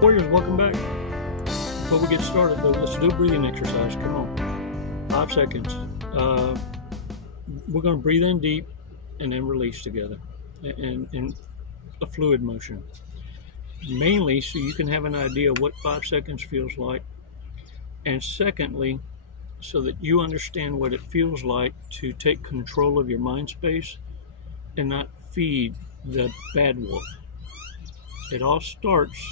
Warriors, welcome back. Before we get started, though, let's do a breathing exercise. Come on. 5 seconds. We're going to breathe in deep and then release together in a fluid motion. Mainly so you can have an idea of what 5 seconds feels like. And secondly, so that you understand what it feels like to take control of your mind space and not feed the bad wolf. It all starts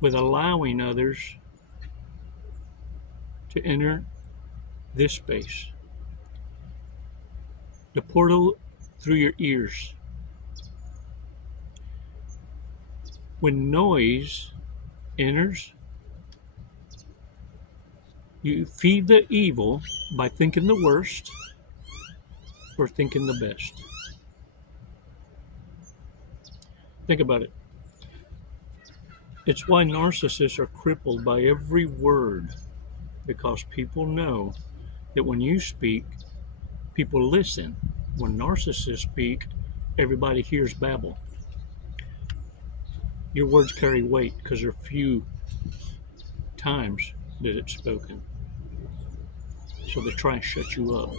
with allowing others to enter this space. The portal through your ears. When noise enters, you feed the evil by thinking the worst or thinking the best. Think about it. It's why narcissists are crippled by every word, because people know that when you speak, people listen. When narcissists speak, everybody hears babble. Your words carry weight because there are few times that it's spoken. So they try and shut you up.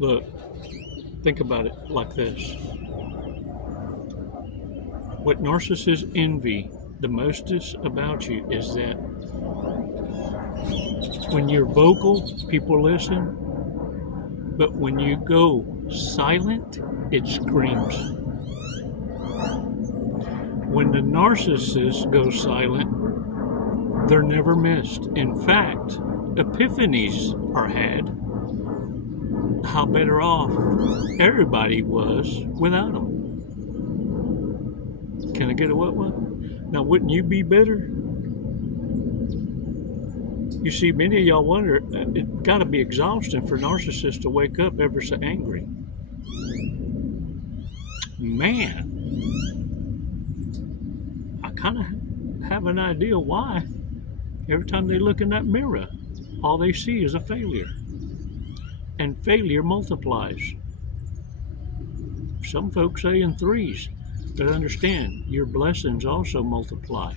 Look, think about it like this. What narcissists envy the mostest about you is that when you're vocal, people listen, but when you go silent, it screams. When the narcissist goes silent, they're never missed. In fact, epiphanies are had how better off everybody was without them. Can I get a what one? Now, wouldn't you be better? You see, many of y'all wonder, it's got to be exhausting for narcissists to wake up ever so angry. Man, I kind of have an idea why. Every time they look in that mirror, all they see is a failure. And failure multiplies. Some folks say in threes. But understand, your blessings also multiply.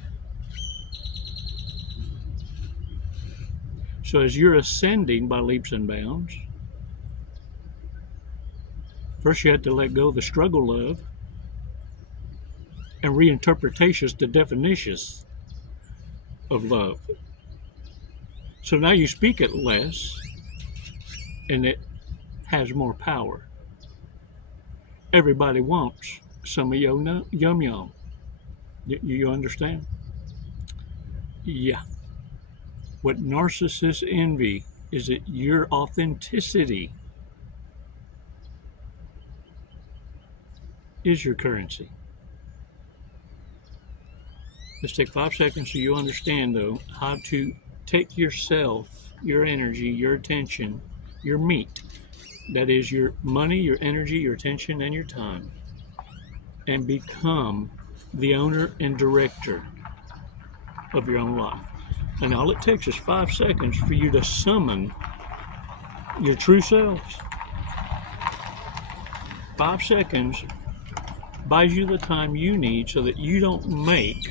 So as you're ascending by leaps and bounds, first you have to let go of the struggle of and reinterpretations the definitions of love. So now you speak it less and it has more power. Everybody wants some of your yum. You understand? Yeah. What narcissists envy is that your authenticity is your currency. Let's take 5 seconds so you understand, though, how to take yourself, your energy, your attention, your meat, that is your money, your energy, your attention, and your time, and become the owner and director of your own life. And all it takes is 5 seconds for you to summon your true selves. 5 seconds buys you the time you need so that you don't make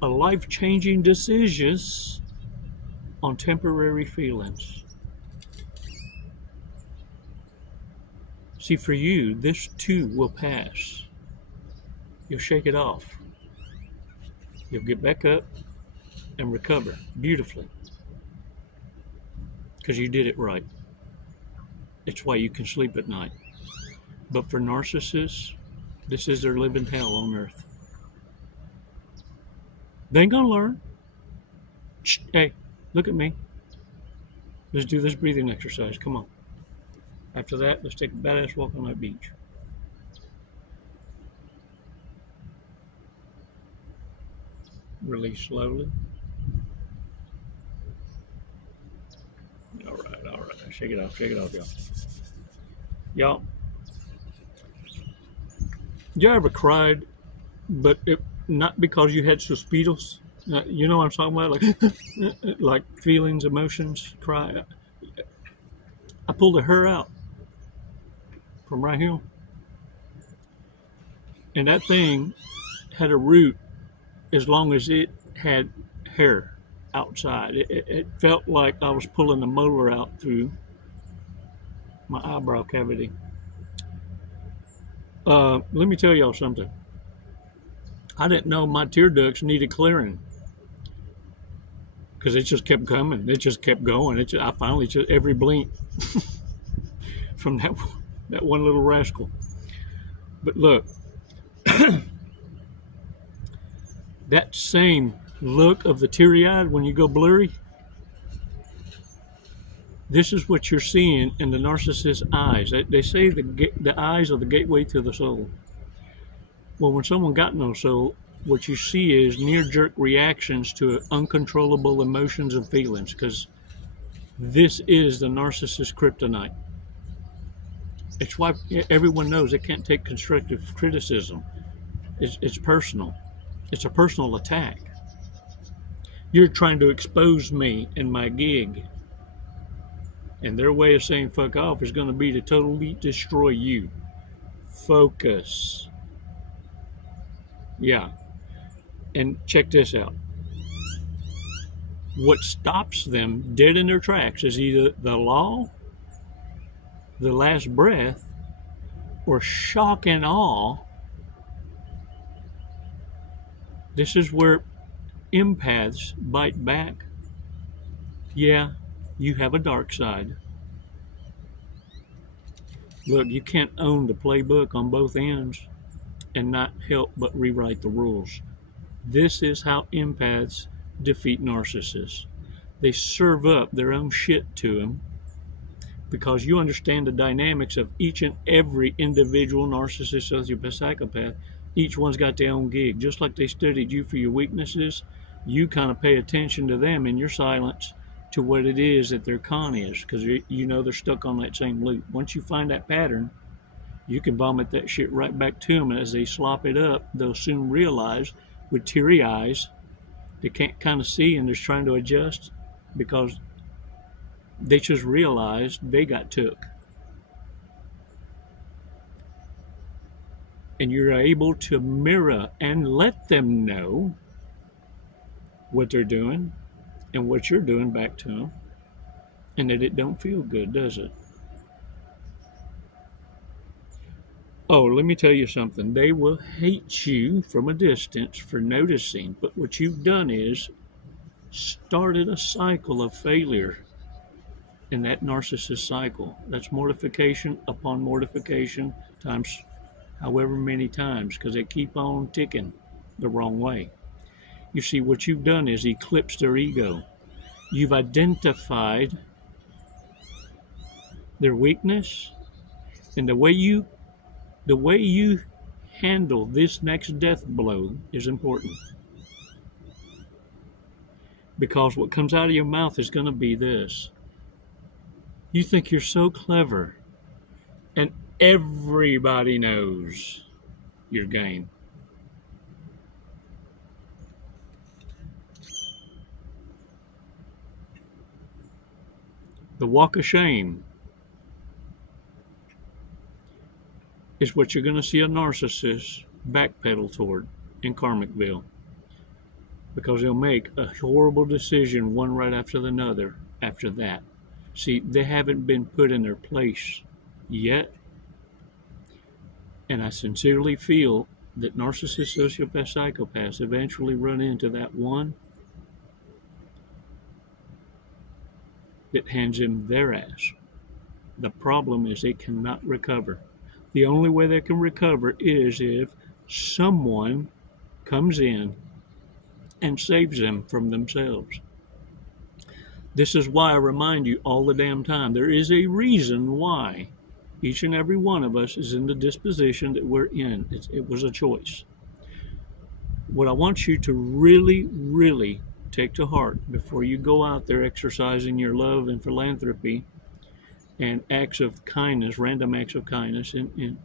a life-changing decisions on temporary feelings. See, for you, this too will pass. You'll shake it off. You'll get back up and recover beautifully because you did it right. It's why you can sleep at night. But for narcissists, this is their living hell on earth. They ain't gonna learn. Shh, hey, look at me. Let's do this breathing exercise. Come on. After that, let's take a badass walk on that beach. Release slowly. All right. Shake it off, y'all. Y'all, you ever cried, but not because you had suspiros? You know what I'm talking about? Like feelings, emotions, cry. I pulled a hair out from right here. And that thing had a root as long as it had hair outside. It felt like I was pulling a molar out through my eyebrow cavity. Let me tell y'all something. I didn't know my tear ducts needed clearing because it just kept coming. It just kept going. I finally just every blink from that one little rascal. But look, that same look of the teary-eyed when you go blurry, this is what you're seeing in the narcissist's eyes. They say the eyes are the gateway to the soul. Well, when someone got no soul, what you see is near-jerk reactions to uncontrollable emotions and feelings, because this is the narcissist's kryptonite. It's why everyone knows they can't take constructive criticism. It's personal. It's a personal attack. You're trying to expose me and my gig. And their way of saying fuck off is going to be to totally destroy you. Focus. Yeah. And check this out. What stops them dead in their tracks is either the law, the last breath, or shock and awe. This is where empaths bite back. Yeah, you have a dark side. Look, you can't own the playbook on both ends and not help but rewrite the rules. This is how empaths defeat narcissists. They serve up their own shit to them because you understand the dynamics of each and every individual narcissist, sociopath, psychopath. Each one's got their own gig. Just like they studied you for your weaknesses, you kind of pay attention to them in your silence to what it is that their con is, because you know they're stuck on that same loop. Once you find that pattern, you can vomit that shit right back to them, and as they slop it up, they'll soon realize with teary eyes they can't kind of see and they're trying to adjust because they just realized they got took. And you're able to mirror and let them know what they're doing and what you're doing back to them, and that it don't feel good, does it? Oh, let me tell you something. They will hate you from a distance for noticing, but what you've done is started a cycle of failure in that narcissist cycle. That's mortification upon mortification times however many times, because they keep on ticking the wrong way. You see, what you've done is eclipsed their ego. You've identified their weakness, and the way you handle this next death blow is important. Because what comes out of your mouth is going to be this. You think you're so clever, and everybody knows your game. The walk of shame is what you're going to see a narcissist backpedal toward in Karmicville, because they'll make a horrible decision one right after another after that. See, they haven't been put in their place yet, and I sincerely feel that narcissists, sociopaths, psychopaths eventually run into that one that hands them their ass. The problem is they cannot recover. The only way they can recover is if someone comes in and saves them from themselves. This is why I remind you all the damn time, there is a reason why each and every one of us is in the disposition that we're in. It was a choice. What I want you to really, really take to heart before you go out there exercising your love and philanthropy and acts of kindness, random acts of kindness, and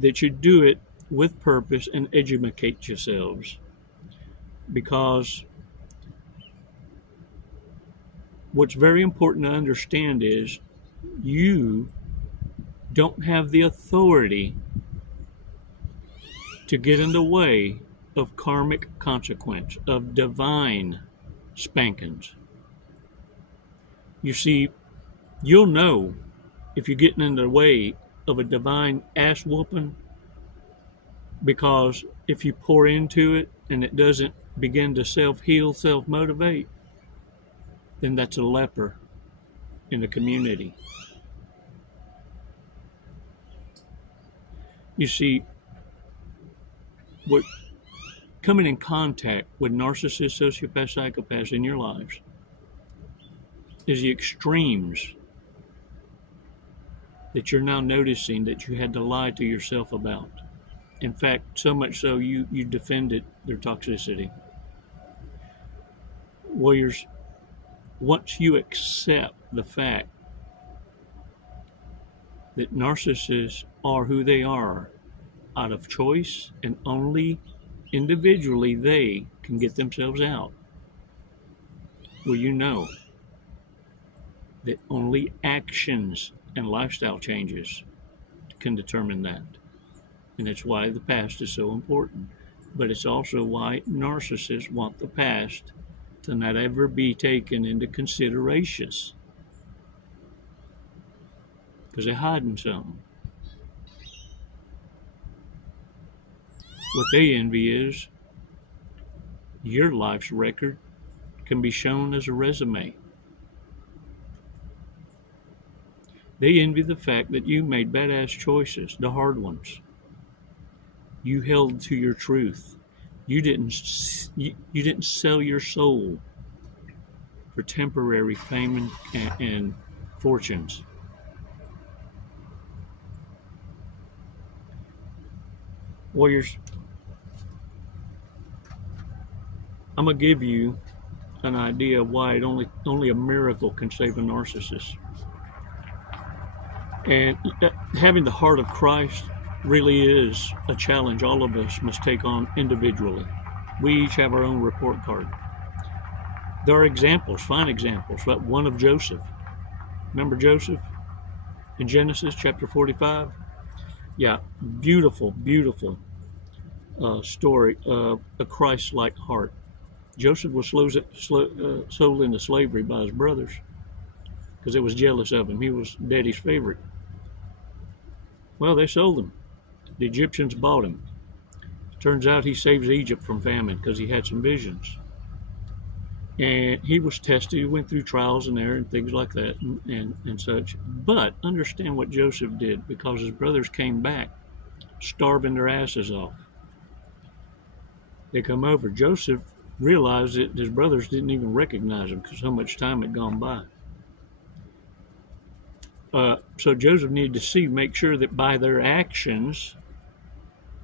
that you do it with purpose and educate yourselves. Because what's very important to understand is you don't have the authority to get in the way of karmic consequence, of divine spankings. You see, you'll know if you're getting in the way of a divine ass whooping, because if you pour into it and it doesn't begin to self-heal, self-motivate, then that's a leper in the community. You see, what coming in contact with narcissists, sociopaths, psychopaths in your lives is the extremes that you're now noticing that you had to lie to yourself about. In fact, so much so you defended their toxicity. Warriors, once you accept the fact that narcissists are who they are out of choice and only individually they can get themselves out, well, you know that only actions and lifestyle changes can determine that. And that's why the past is so important. But it's also why narcissists want the past to not ever be taken into considerations, because they're hiding something. What they envy is your life's record can be shown as a resume. They envy the fact that you made badass choices, the hard ones. You held to your truth. You didn't sell your soul for temporary fame and fortunes. Warriors, I'm going to give you an idea of why only a miracle can save a narcissist. And having the heart of Christ really is a challenge all of us must take on individually. We each have our own report card. There are examples, fine examples, like one of Joseph. Remember Joseph in Genesis chapter 45? Yeah, beautiful, beautiful story of a Christ-like heart. Joseph was sold into slavery by his brothers because they was jealous of him. He was daddy's favorite. Well, they sold him. The Egyptians bought him. Turns out he saves Egypt from famine because he had some visions. And he was tested. He went through trials and error and things like that and such. But understand what Joseph did, because his brothers came back starving their asses off. They come over. Joseph realized that his brothers didn't even recognize him because so much time had gone by. So Joseph needed to make sure that by their actions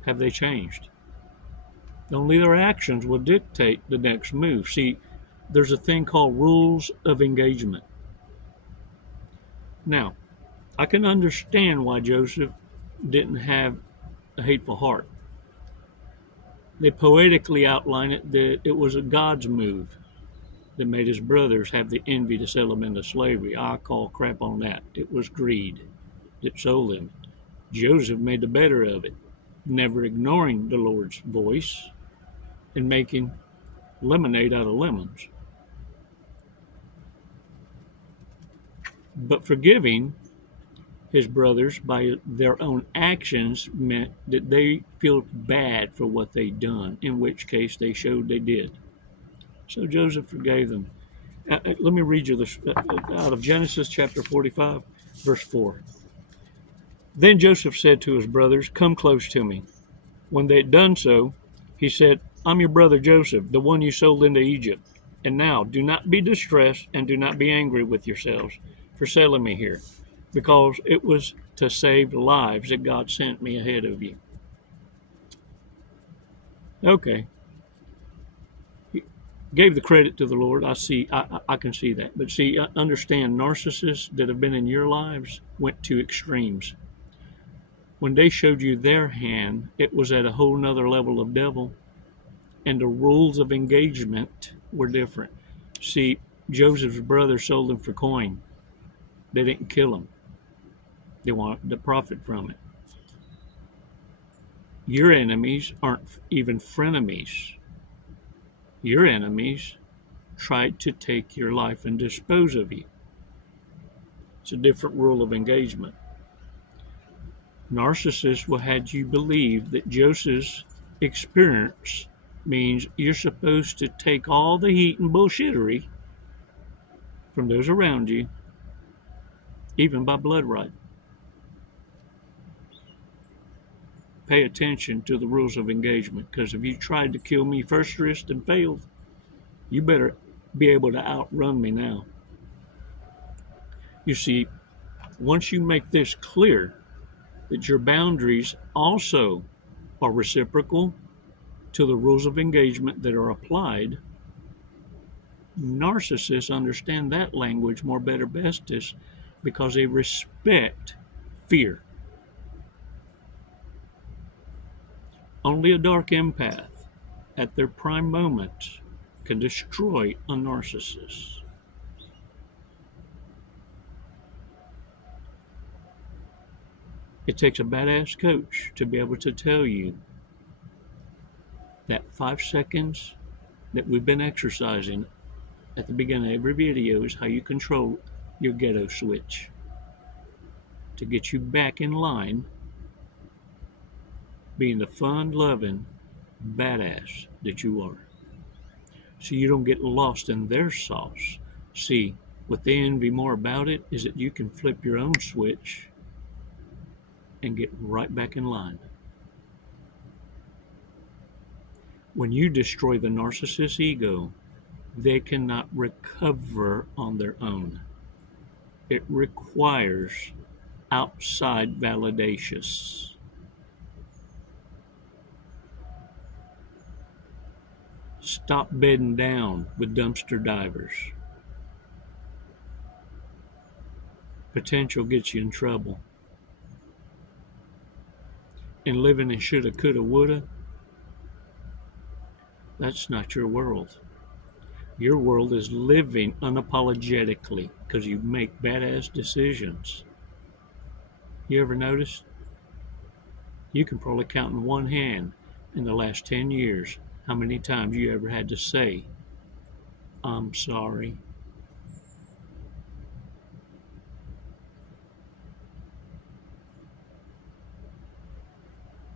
have they changed. Only their actions will dictate the next move. See, there's a thing called rules of engagement. Now, I can understand why Joseph didn't have a hateful heart. They poetically outline it that it was a God's move that made his brothers have the envy to sell him into slavery. I call crap on that. It was greed that sold him. Joseph made the better of it, never ignoring the Lord's voice and making lemonade out of lemons. But forgiving his brothers by their own actions meant that they feel bad for what they'd done, in which case they showed they did. So Joseph forgave them. Let me read you this out of Genesis chapter 45, verse 4. Then Joseph said to his brothers, "Come close to me." When they had done so, he said, "I'm your brother Joseph, the one you sold into Egypt. And now do not be distressed and do not be angry with yourselves for selling me here, because it was to save lives that God sent me ahead of you." Okay. Gave the credit to the Lord. I can see that. But see, understand, narcissists that have been in your lives went to extremes. When they showed you their hand, it was at a whole nother level of devil, and the rules of engagement were different. See, Joseph's brothers sold him for coin. They didn't kill him. They wanted the profit from it. Your enemies aren't even frenemies. Your enemies tried to take your life and dispose of you. It's a different rule of engagement. Narcissists will have you believe that Joseph's experience means you're supposed to take all the heat and bullshittery from those around you, even by blood right. Pay attention to the rules of engagement, because if you tried to kill me first and failed, you better be able to outrun me now. You see, once you make this clear, that your boundaries also are reciprocal to the rules of engagement that are applied, narcissists understand that language more better bestest because they respect fear. Only a dark empath at their prime moment can destroy a narcissist. It takes a badass coach to be able to tell you that 5 seconds that we've been exercising at the beginning of every video is how you control your ghetto switch to get you back in line being the fun-loving badass that you are, so you don't get lost in their sauce. See, what they envy more about it is that you can flip your own switch and get right back in line. When you destroy the narcissist's ego, they cannot recover on their own. It requires outside validations. Stop bedding down with dumpster divers. Potential gets you in trouble. And living in shoulda, coulda, woulda, that's not your world. Your world is living unapologetically because you make badass decisions. You ever notice? You can probably count in one hand in the last 10 years how many times you ever had to say, "I'm sorry."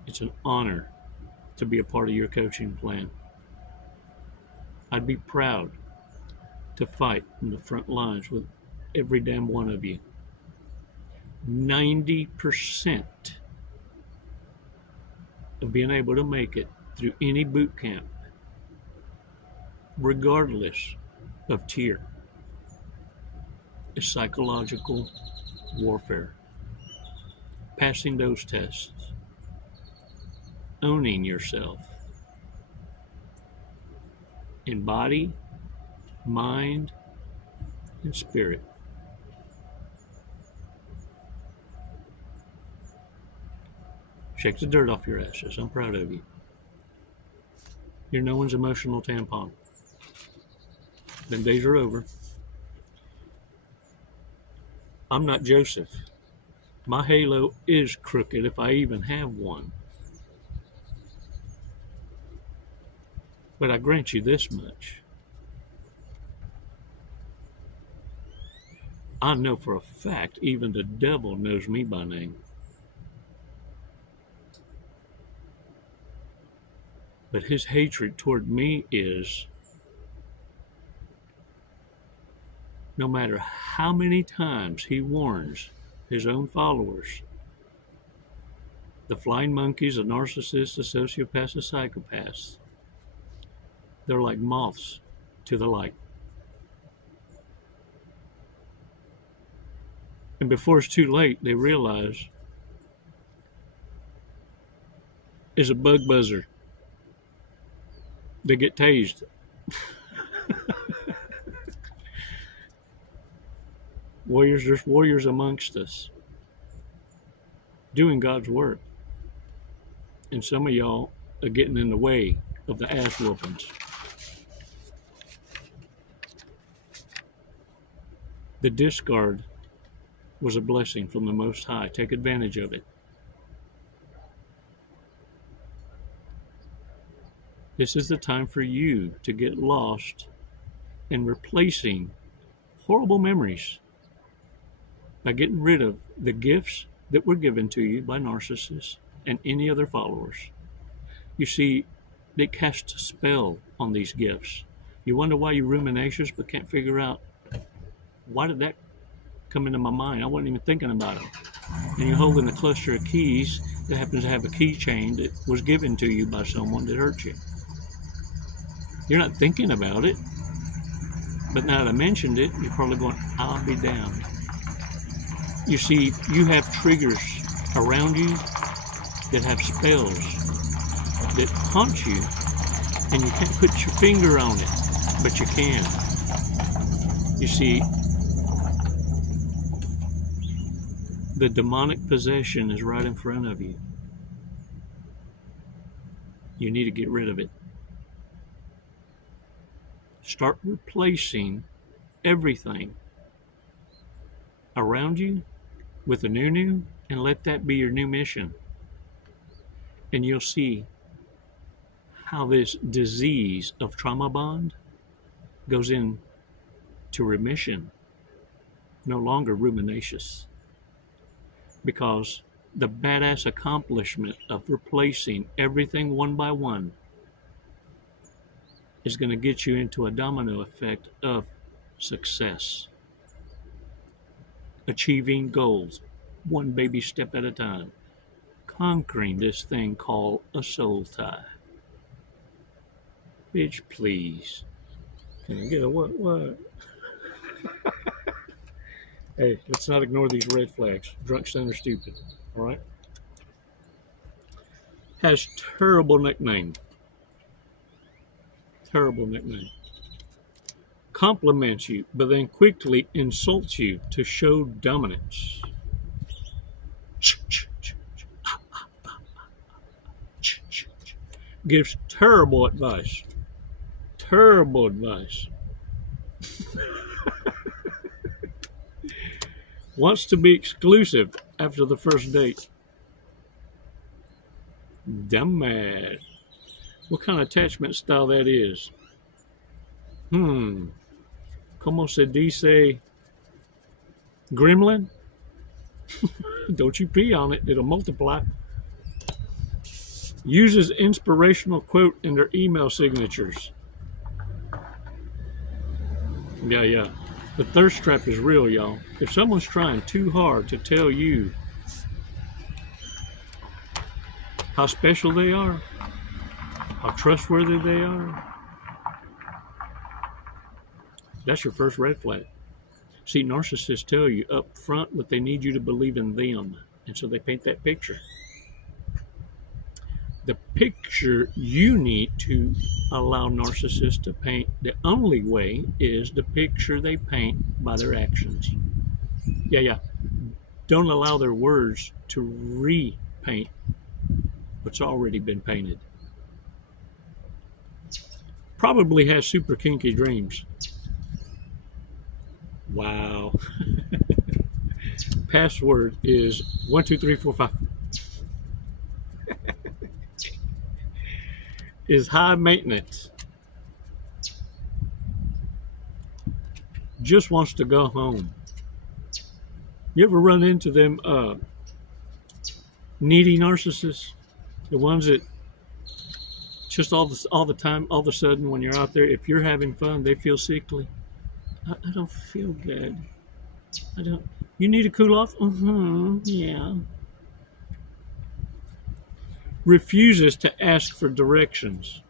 It's an honor to be a part of your coaching plan. I'd be proud to fight in the front lines with every damn one of you. 90% of being able to make it through any boot camp, regardless of tier, is psychological warfare. Passing those tests, owning yourself in body, mind, and spirit. Shake the dirt off your asses. I'm proud of you. You're no one's emotional tampon. Them days are over. I'm not Joseph. My halo is crooked if I even have one. But I grant you this much. I know for a fact even the devil knows me by name. But his hatred toward me is, no matter how many times he warns his own followers, the flying monkeys, the narcissists, the sociopaths, the psychopaths, they're like moths to the light. And before it's too late, they realize it's a bug buzzer. They get tased. Warriors, there's warriors amongst us doing God's work. And some of y'all are getting in the way of the ass whoopings. The discard was a blessing from the Most High. Take advantage of it. This is the time for you to get lost in replacing horrible memories by getting rid of the gifts that were given to you by narcissists and any other followers. You see, they cast a spell on these gifts. You wonder why you're ruminacious but can't figure out, why did that come into my mind? I wasn't even thinking about it. And you're holding a cluster of keys that happens to have a keychain that was given to you by someone that hurt you. You're not thinking about it, but now that I mentioned it, you're probably going, I'll be damned. You see, you have triggers around you that have spells that haunt you, and you can't put your finger on it, but you can. You see, the demonic possession is right in front of you. You need to get rid of it. Start replacing everything around you with a new, and let that be your new mission. And you'll see how this disease of trauma bond goes into remission, no longer ruminacious. Because the badass accomplishment of replacing everything one by one is going to get you into a domino effect of success. Achieving goals, one baby step at a time. Conquering this thing called a soul tie. Bitch, please. Can I get a what? Hey, let's not ignore these red flags. Drunk, son, or stupid. All right? Has terrible nickname. Terrible nickname. Compliments you, but then quickly insults you to show dominance. Gives terrible advice. Terrible advice. Wants to be exclusive after the first date. Dumb mad. What kind of attachment style that is? Como se dice gremlin? Don't you pee on it, it'll multiply. Uses inspirational quote in their email signatures. Yeah. The thirst trap is real, y'all. If someone's trying too hard to tell you how special they are, how trustworthy they are, that's your first red flag. See, narcissists tell you up front what they need you to believe in them, and so they paint that picture. The picture you need to allow narcissists to paint, the only way is the picture they paint by their actions. Yeah. Don't allow their words to repaint what's already been painted. Probably has super kinky dreams. Wow. Password is 12345. Is high maintenance. Just wants to go home. You ever run into them needy narcissists? The ones that just all the time, all of a sudden when you're out there, if you're having fun, they feel sickly. I don't feel good. You need to cool off? Yeah. Refuses to ask for directions.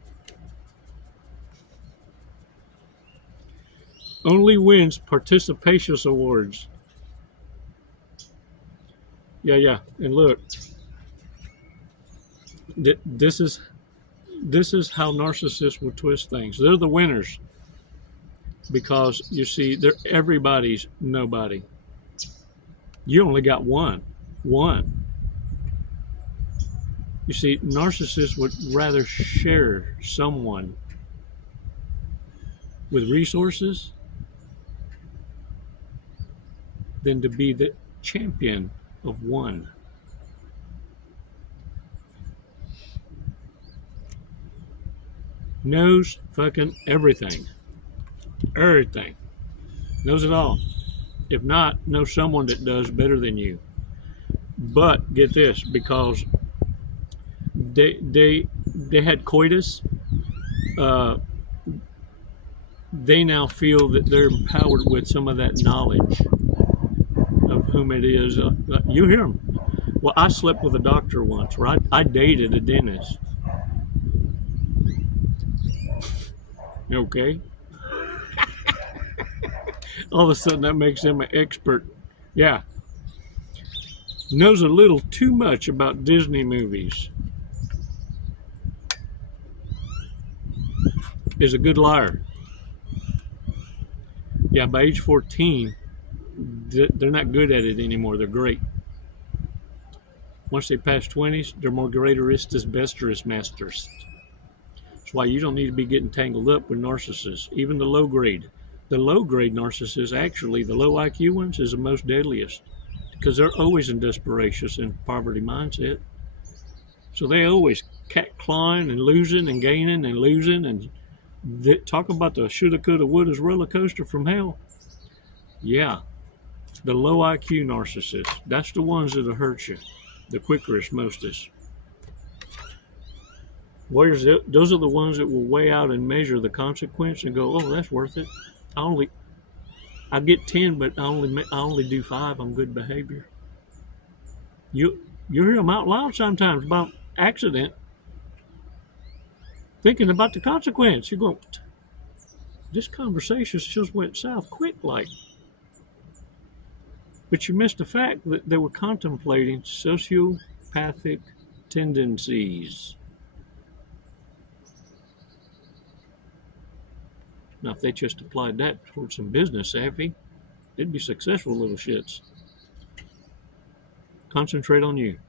Only wins participation awards. Yeah. And look, this is how narcissists will twist things. They're the winners because you see, they're everybody's nobody. You only got one. You see, narcissists would rather share someone with resources than to be the champion of one. knows fucking everything. Everything. Knows it all. If not, know someone that does better than you. But get this, because they had coitus, they now feel that they're empowered with some of that knowledge of whom it is. You hear them. Well, I slept with a doctor once, or I dated a dentist. Okay. All of a sudden that makes them an expert. Yeah. Knows a little too much about Disney movies. Is a good liar. Yeah, by age 14, they're not good at it anymore. They're great. Once they pass 20s, they're more greateristas, besteris masters. That's why you don't need to be getting tangled up with narcissists, even the low grade. The low grade narcissists, actually, the low IQ ones, is the most deadliest because they're always in desperation and poverty mindset. So they always clawing and losing and gaining and losing, and talk about the shoulda, coulda, woulda's roller coaster from hell. Yeah, the low IQ narcissists, that's the ones that'll hurt you the quickest, mostest. Warriors, those are the ones that will weigh out and measure the consequence and go, oh, that's worth it. I get 10, but I only do 5 on good behavior. You hear them out loud sometimes about accident, thinking about the consequence. You go, this conversation just went south quick, like. But you missed the fact that they were contemplating sociopathic tendencies. Now, if they just applied that towards some business savvy, they'd be successful little shits. Concentrate on you.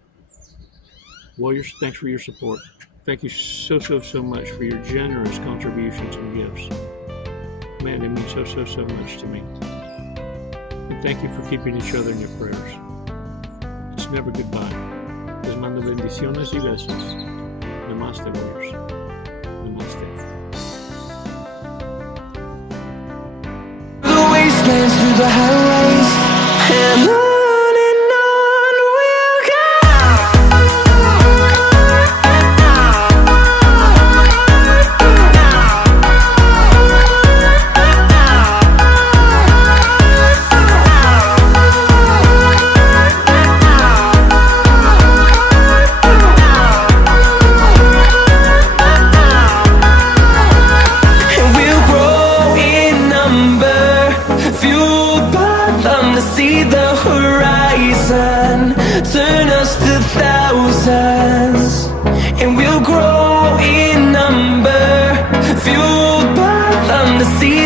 Warriors, thanks for your support. Thank you so much for your generous contributions and gifts. Man, it means so much to me. And thank you for keeping each other in your prayers. It's never goodbye. Les mando bendiciones y besos. Namaste, warriors. Namaste. Through the highways and on we'll see the horizon, turn us to thousands, and we'll grow in number, fueled by them to see